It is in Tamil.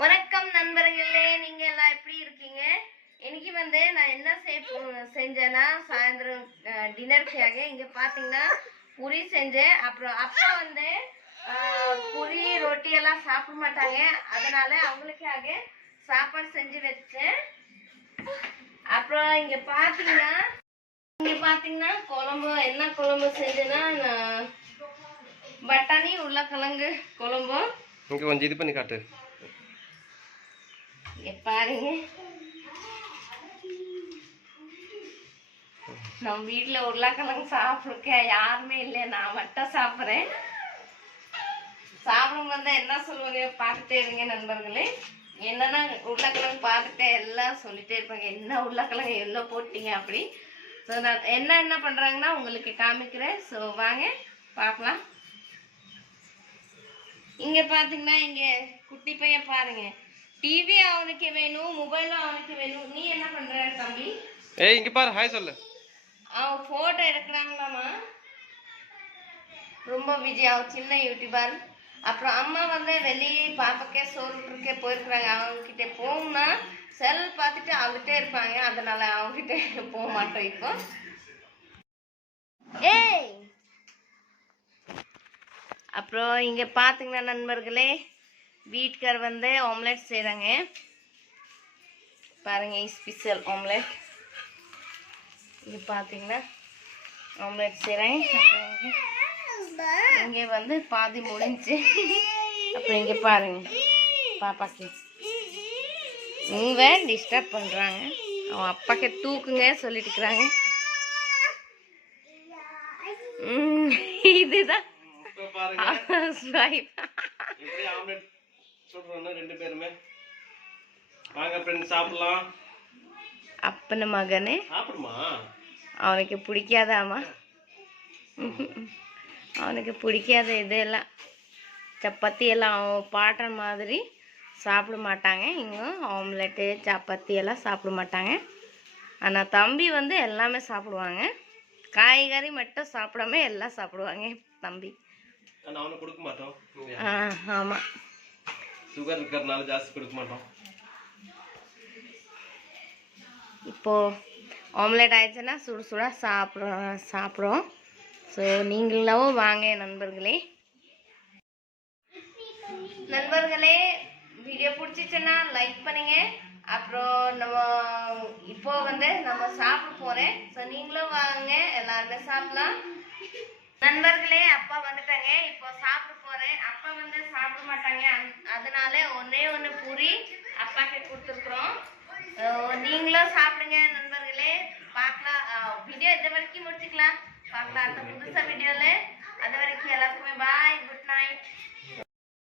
வணக்கம் நண்பர்களே நீங்க எல்லாம் எப்படி இருக்கீங்க? இன்னைக்கு வந்து நான் என்ன செய்ய செஞ்சேன்னா சாயந்தரம் டின்னருக்காக இங்க பாத்தீங்கன்னா பூரி செஞ்சேன். அப்புறம் அப்பா வந்து புரி பூரி ரொட்டி எல்லாம் சாப்பிட மாட்டாங்க. அதனால அவங்களுக்காக சாப்பாடு செஞ்சு வச்சேன். அப்புறம் இங்க பாத்தீங்கன்னா இங்க பாத்தீங்கன்னா குழம்பு என்ன குழம்பு செஞ்சேன்னா நான் பட்டாணி உருளைக்கிழங்கு குழம்பும் கொஞ்சம் இது பண்ணி காட்டு. பாருங்க நம்ம வீட்டில் உருளைக்கிழங்கு சாப்பிட்ருக்கேன் யாருமே இல்லை நான் மட்டும் சாப்பிட்றேன். சாப்பிடும் வந்தால் என்ன சொல்லுவாங்க பார்த்துட்டே இருங்க நண்பர்களே. என்னன்னா உருளைக்கிழங்கு பார்த்துட்டே எல்லாம் சொல்லிட்டே இருப்பாங்க. என்ன உருளைக்கிழங்கு எவ்வளோ போட்டீங்க அப்படி. ஸோ நான் என்ன என்ன பண்ணுறாங்கன்னா உங்களுக்கு காமிக்கிறேன். ஸோ வாங்க பார்க்கலாம். இங்கே பார்த்தீங்கன்னா இங்கே குட்டி பையன் பாருங்கள் டிவி அவனுக்கு வேணும் மொபைலும் அவனுக்கு வேணும். நீ என்ன பண்ற தம்பி? ஏய் இங்கே பாரு ஹாய் சொல்லு. அவன் போட்டோ எடுக்கிறாங்களாமா? ரொம்ப பிஸி அவன் சின்ன யூடியூபர் அப்புறம் அம்மா வந்து வெளியே பாப்பாக்கே சோறுக்கே போயிருக்கிறாங்க. அவங்க கிட்ட போகணும்னா செல் பார்த்துட்டு அழுட்டே இருப்பாங்க. அதனால அவங்க கிட்ட போக மாட்டோம் இப்போ. ஏய்! அப்புறம் இங்கே பார்த்தீங்கன்னா நண்பர்களே? வீட்டுக்கார் வந்து ஆம்லெட் செய்கிறாங்க பாருங்க ஸ்பெஷல் ஆம்லெட் இது பார்த்தீங்கன்னா ஆம்லெட் செய்கிறேன் அப்புறம் இங்கே இங்கே வந்து பாதி முடிஞ்சு. அப்புறம் இங்கே பாருங்க பாப்பாக்கு. இவங்க டிஸ்டர்ப் பண்ணுறாங்க அவன் அப்பாக்கு தூக்குங்க சொல்லிட்டு இருக்கிறாங்க ம், இதுதான். சொல்கிறோன்னா ரெண்டு பேருமே. வாங்க ஃப்ரெண்ட்ஸ் சாப்பிடலாம். அப்பன மகனே. சாப்பிடுமா? அவனுக்கு பிடிக்காதாமா அவனுக்கு பிடிக்காத இதெல்லாம் சப்பாத்தி எல்லாம் அவன் பாடுற மாதிரி சாப்பிட மாட்டாங்க. இங்கே ஆம்லெட்டு சப்பாத்தி எல்லாம் சாப்பிட மாட்டாங்க. ஆனால் தம்பி வந்து எல்லாமே சாப்பிடுவாங்க. காய்கறி மட்டும் சாப்பிடாம எல்லாம் சாப்பிடுவாங்க தம்பி. ஆ ஆமாம் சுகர் இருக்கிறதுனால ஜாஸ்தி கொடுக்க மாட்டோம். இப்போது ஆம்லேட் ஆயிடுச்சுன்னா சுடு சுட சாப்பிட்றோம் சாப்பிட்றோம். ஸோ நீங்களும் வாங்க நண்பர்களே. நண்பர்களே வீடியோ பிடிச்சிச்சுன்னா லைக் பண்ணுங்க. அப்புறம் நம்ம இப்போ வந்து நம்ம சாப்பிட போகிறேன் ஸோ நீங்களும் வாங்க எல்லாருமே சாப்பிடலாம். நண்பர்களே அப்பா வந்து சாப்பிட போறேன். அப்பா வந்து சாப்பிட மாட்டாங்க. அதனால ஒன்னே ஒன்று பூரி அப்பாக்கு கொடுத்துருக்குறோம். நீங்களும் சாப்பிடுங்க நண்பர்களே. பார்க்கலாம். வீடியோ இது வரைக்கும் முடிச்சுக்கலாம். பார்க்கலாம். அந்த புதுசா வீடியோல அது வரைக்கும் எல்லாருக்குமே பாய் குட் நைட்